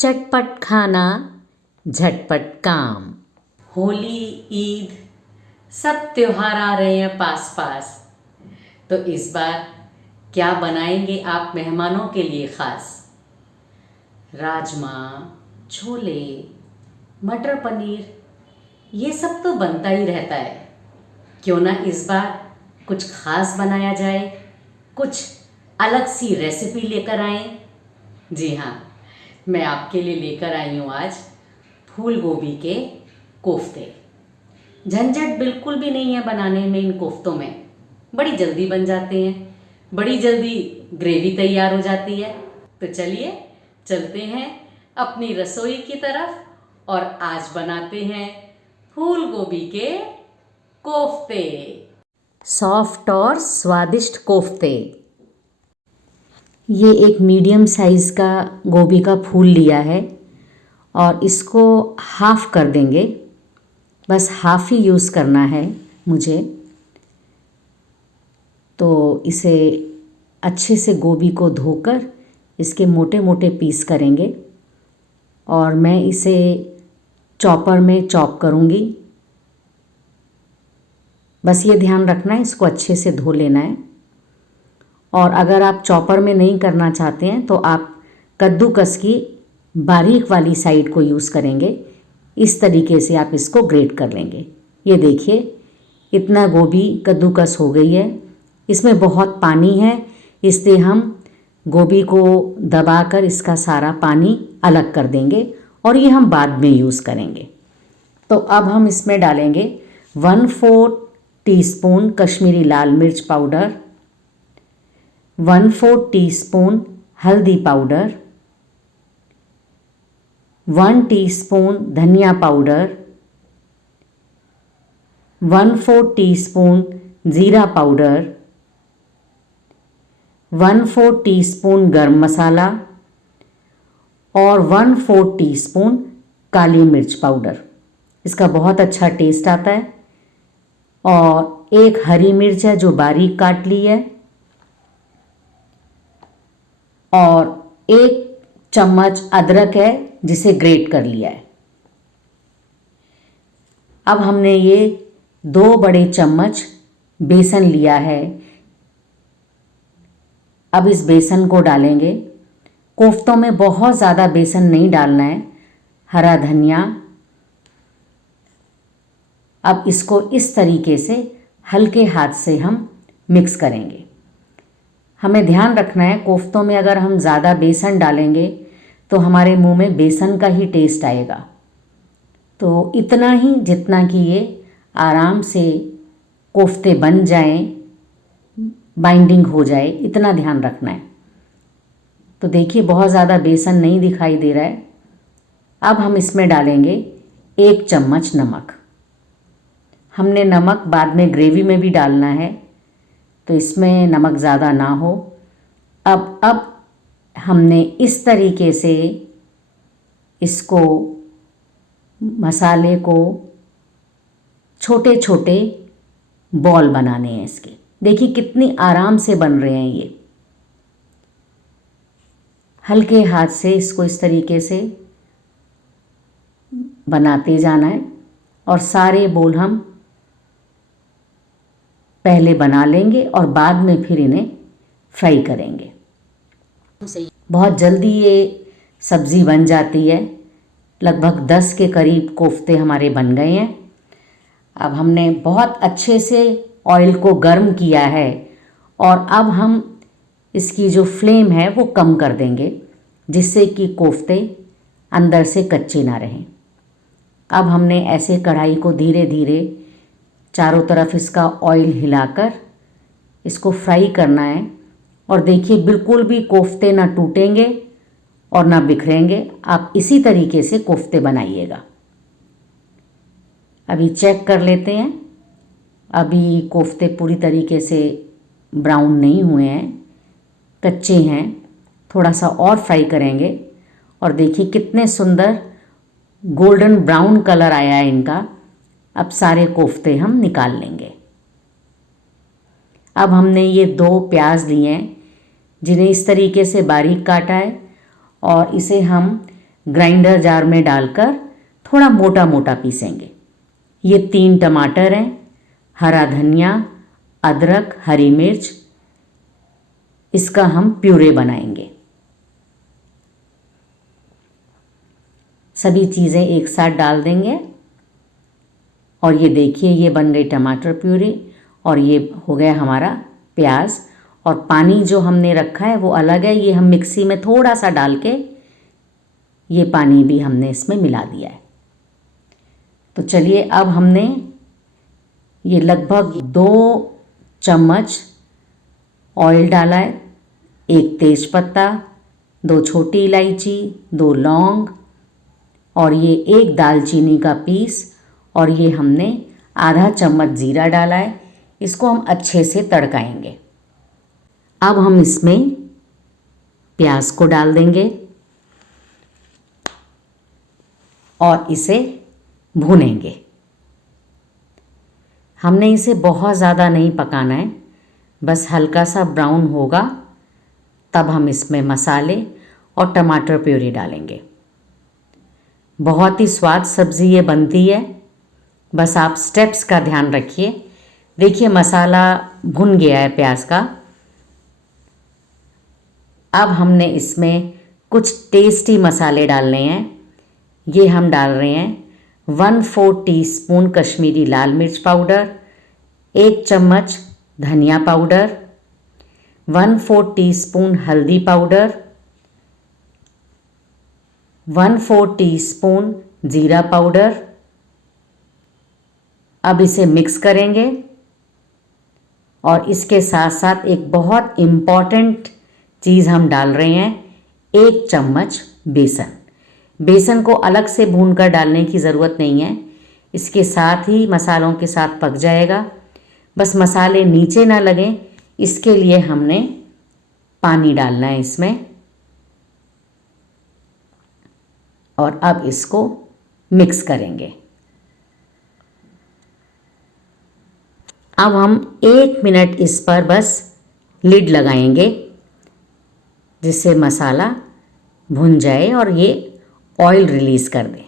चटपट खाना झटपट काम। होली, ईद सब त्योहार आ रहे हैं पास पास। तो इस बार क्या बनाएंगे आप मेहमानों के लिए ख़ास? राजमा, छोले, मटर पनीर ये सब तो बनता ही रहता है। क्यों ना इस बार कुछ ख़ास बनाया जाए, कुछ अलग सी रेसिपी लेकर आएं। जी हाँ, मैं आपके लिए लेकर आई हूँ आज फूल गोभी के कोफ्ते। झंझट बिल्कुल भी नहीं है बनाने में इन कोफ्तों में, बड़ी जल्दी बन जाते हैं, बड़ी जल्दी ग्रेवी तैयार हो जाती है। तो चलिए चलते हैं अपनी रसोई की तरफ और आज बनाते हैं फूल गोभी के कोफ्ते। सॉफ्ट और स्वादिष्ट कोफ्ते। ये एक मीडियम साइज़ का गोभी का फूल लिया है और इसको हाफ़ कर देंगे। बस हाफ़ ही यूज़ करना है मुझे। तो इसे अच्छे से गोभी को धोकर इसके मोटे मोटे पीस करेंगे और मैं इसे चॉपर में चॉप करूँगी। बस ये ध्यान रखना है, इसको अच्छे से धो लेना है। और अगर आप चॉपर में नहीं करना चाहते हैं तो आप कद्दूकस की बारीक वाली साइड को यूज़ करेंगे। इस तरीके से आप इसको ग्रेट कर लेंगे। ये देखिए इतना गोभी कद्दूकस हो गई है। इसमें बहुत पानी है, इसलिए हम गोभी को दबाकर इसका सारा पानी अलग कर देंगे और ये हम बाद में यूज़ करेंगे। तो अब हम इसमें डालेंगे 1/4 टीस्पून कश्मीरी लाल मिर्च पाउडर, 1/4 टीस्पून हल्दी पाउडर, 1 टीस्पून धनिया पाउडर, 1/4 टीस्पून ज़ीरा पाउडर, 1/4 टीस्पून गरम मसाला और 1/4 टीस्पून काली मिर्च पाउडर। इसका बहुत अच्छा टेस्ट आता है। और एक हरी मिर्च है जो बारीक काट ली है और 1 चम्मच अदरक है जिसे ग्रेट कर लिया है। अब हमने ये 2 बड़े चम्मच बेसन लिया है। अब इस बेसन को डालेंगे। कोफ्तों में बहुत ज़्यादा बेसन नहीं डालना है। हरा धनिया। अब इसको इस तरीके से हल्के हाथ से हम मिक्स करेंगे। हमें ध्यान रखना है कोफ्तों में अगर हम ज़्यादा बेसन डालेंगे तो हमारे मुंह में बेसन का ही टेस्ट आएगा। तो इतना ही जितना कि ये आराम से कोफ्ते बन जाएं, बाइंडिंग हो जाए, इतना ध्यान रखना है। तो देखिए बहुत ज़्यादा बेसन नहीं दिखाई दे रहा है। अब हम इसमें डालेंगे 1 चम्मच नमक। हमने नमक बाद में ग्रेवी में भी डालना है तो इसमें नमक ज़्यादा ना हो। अब हमने इस तरीके से इसको मसाले को छोटे छोटे बॉल बनाने हैं इसके। देखिए कितनी आराम से बन रहे हैं ये। हल्के हाथ से इसको इस तरीके से बनाते जाना है और सारे बोल हम पहले बना लेंगे और बाद में फिर इन्हें फ्राई करेंगे। बहुत जल्दी ये सब्ज़ी बन जाती है। लगभग 10 के करीब कोफ्ते हमारे बन गए हैं। अब हमने बहुत अच्छे से ऑयल को गर्म किया है और अब हम इसकी जो फ्लेम है वो कम कर देंगे जिससे कि कोफ्ते अंदर से कच्चे ना रहें। अब हमने ऐसे कढ़ाई को धीरे धीरे चारों तरफ इसका ऑयल हिलाकर इसको फ्राई करना है। और देखिए बिल्कुल भी कोफ्ते ना टूटेंगे और ना बिखरेंगे। आप इसी तरीके से कोफ्ते बनाइएगा। अभी चेक कर लेते हैं। अभी कोफ्ते पूरी तरीके से ब्राउन नहीं हुए हैं, कच्चे हैं। थोड़ा सा और फ्राई करेंगे और देखिए कितने सुंदर गोल्डन ब्राउन कलर आया है इनका। अब सारे कोफ्ते हम निकाल लेंगे। अब हमने ये 2 प्याज लिए हैं जिन्हें इस तरीके से बारीक काटा है और इसे हम ग्राइंडर जार में डालकर थोड़ा मोटा मोटा पीसेंगे। ये 3 टमाटर हैं, हरा धनिया, अदरक, हरी मिर्च, इसका हम प्यूरे बनाएंगे। सभी चीज़ें एक साथ डाल देंगे और ये देखिए ये बन गई टमाटर प्यूरी और ये हो गया हमारा प्याज। और पानी जो हमने रखा है वो अलग है, ये हम मिक्सी में थोड़ा सा डाल के ये पानी भी हमने इसमें मिला दिया है। तो चलिए अब हमने ये लगभग 2 चम्मच ऑयल डाला है, 1 तेज़पत्ता, 2 छोटी इलायची, 2 लौंग और ये 1 दालचीनी का पीस और ये हमने आधा चम्मच जीरा डाला है। इसको हम अच्छे से तड़काएंगे। अब हम इसमें प्याज को डाल देंगे और इसे भूनेंगे। हमने इसे बहुत ज़्यादा नहीं पकाना है, बस हल्का सा ब्राउन होगा तब हम इसमें मसाले और टमाटर प्यूरी डालेंगे। बहुत ही स्वाद सब्ज़ी ये बनती है, बस आप स्टेप्स का ध्यान रखिए। देखिए मसाला भुन गया है प्याज का। अब हमने इसमें कुछ टेस्टी मसाले डालने हैं। ये हम डाल रहे हैं 1/4 टीस्पून कश्मीरी लाल मिर्च पाउडर, 1 चम्मच धनिया पाउडर, 1/4 टीस्पून हल्दी पाउडर, 1/4 टीस्पून जीरा पाउडर। अब इसे मिक्स करेंगे और इसके साथ साथ एक बहुत इम्पॉर्टेंट चीज़ हम डाल रहे हैं, 1 चम्मच बेसन। बेसन को अलग से भूनकर डालने की ज़रूरत नहीं है, इसके साथ ही मसालों के साथ पक जाएगा। बस मसाले नीचे ना लगें इसके लिए हमने पानी डालना है इसमें। और अब इसको मिक्स करेंगे। अब हम 1 मिनट इस पर बस लिड लगाएंगे जिससे मसाला भुन जाए और ये ऑयल रिलीज़ कर दे।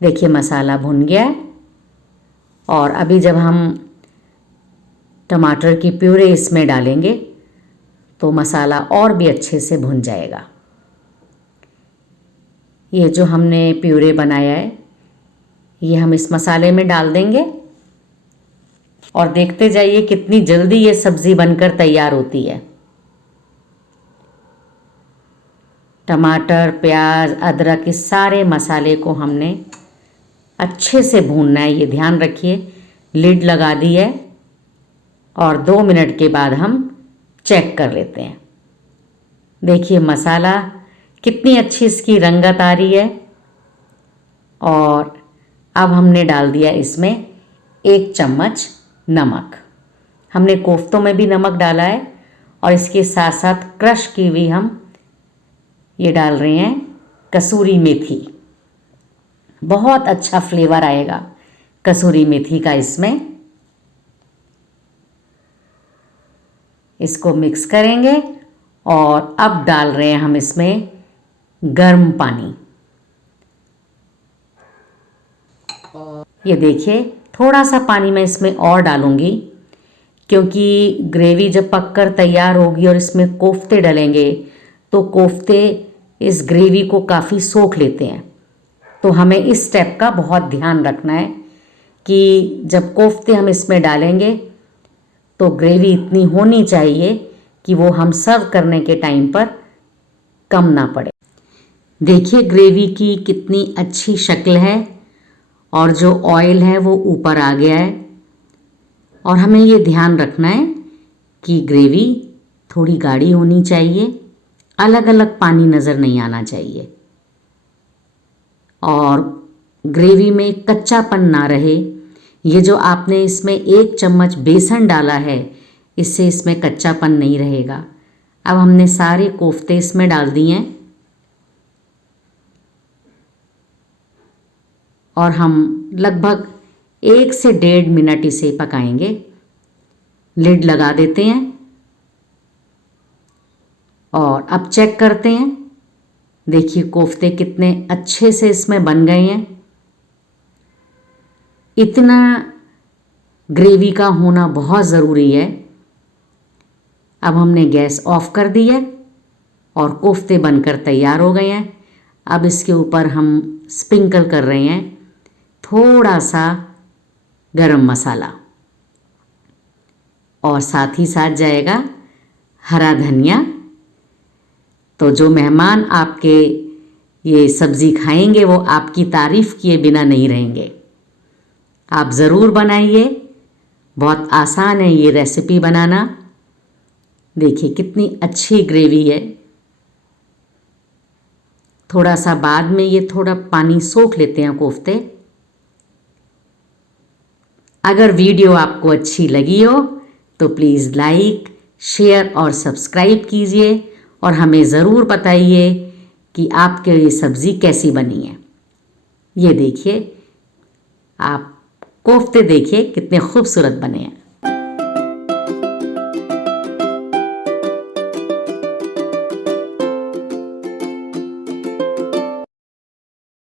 देखिए मसाला भुन गया है और अभी जब हम टमाटर की प्यूरे इसमें डालेंगे तो मसाला और भी अच्छे से भुन जाएगा। ये जो हमने प्यूरे बनाया है ये हम इस मसाले में डाल देंगे और देखते जाइए कितनी जल्दी ये सब्ज़ी बनकर तैयार होती है। टमाटर, प्याज, अदरक, इस सारे मसाले को हमने अच्छे से भूनना है, ये ध्यान रखिए। लिड लगा दी है और 2 मिनट के बाद हम चेक कर लेते हैं। देखिए मसाला कितनी अच्छी इसकी रंगत आ रही है। और अब हमने डाल दिया इसमें 1 चम्मच नमक। हमने कोफ्तों में भी नमक डाला है और इसके साथ साथ क्रश की हुई हम ये डाल रहे हैं कसूरी मेथी। बहुत अच्छा फ्लेवर आएगा कसूरी मेथी का इसमें। इसको मिक्स करेंगे और अब डाल रहे हैं हम इसमें गर्म पानी। ये देखिए थोड़ा सा पानी मैं इसमें और डालूंगी क्योंकि ग्रेवी जब पककर तैयार होगी और इसमें कोफ्ते डलेंगे तो कोफ्ते इस ग्रेवी को काफ़ी सोख लेते हैं। तो हमें इस स्टेप का बहुत ध्यान रखना है कि जब कोफ्ते हम इसमें डालेंगे तो ग्रेवी इतनी होनी चाहिए कि वो हम सर्व करने के टाइम पर कम ना पड़े। देखिए ग्रेवी की कितनी अच्छी शक्ल है और जो ऑयल है वो ऊपर आ गया है। और हमें ये ध्यान रखना है कि ग्रेवी थोड़ी गाढ़ी होनी चाहिए, अलग अलग पानी नज़र नहीं आना चाहिए और ग्रेवी में कच्चापन ना रहे। ये जो आपने इसमें 1 चम्मच बेसन डाला है इससे इसमें कच्चापन नहीं रहेगा। अब हमने सारे कोफ्ते इसमें डाल दिए हैं और हम लगभग 1 से 1.5 मिनट इसे पकाएंगे। लिड लगा देते हैं और अब चेक करते हैं। देखिए कोफ्ते कितने अच्छे से इसमें बन गए हैं। इतना ग्रेवी का होना बहुत ज़रूरी है। अब हमने गैस ऑफ कर दी है और कोफ्ते बनकर तैयार हो गए हैं। अब इसके ऊपर हम स्प्रिंकल कर रहे हैं थोड़ा सा गरम मसाला और साथ ही साथ जाएगा हरा धनिया। तो जो मेहमान आपके ये सब्ज़ी खाएंगे वो आपकी तारीफ़ किए बिना नहीं रहेंगे। आप ज़रूर बनाइए, बहुत आसान है ये रेसिपी बनाना। देखिए कितनी अच्छी ग्रेवी है। थोड़ा सा बाद में ये थोड़ा पानी सोख लेते हैं कोफ्ते। अगर वीडियो आपको अच्छी लगी हो तो प्लीज़ लाइक, शेयर और सब्सक्राइब कीजिए और हमें ज़रूर बताइए कि आपके ये सब्ज़ी कैसी बनी है। ये देखिए, आप कोफ्ते देखिए कितने खूबसूरत बने हैं।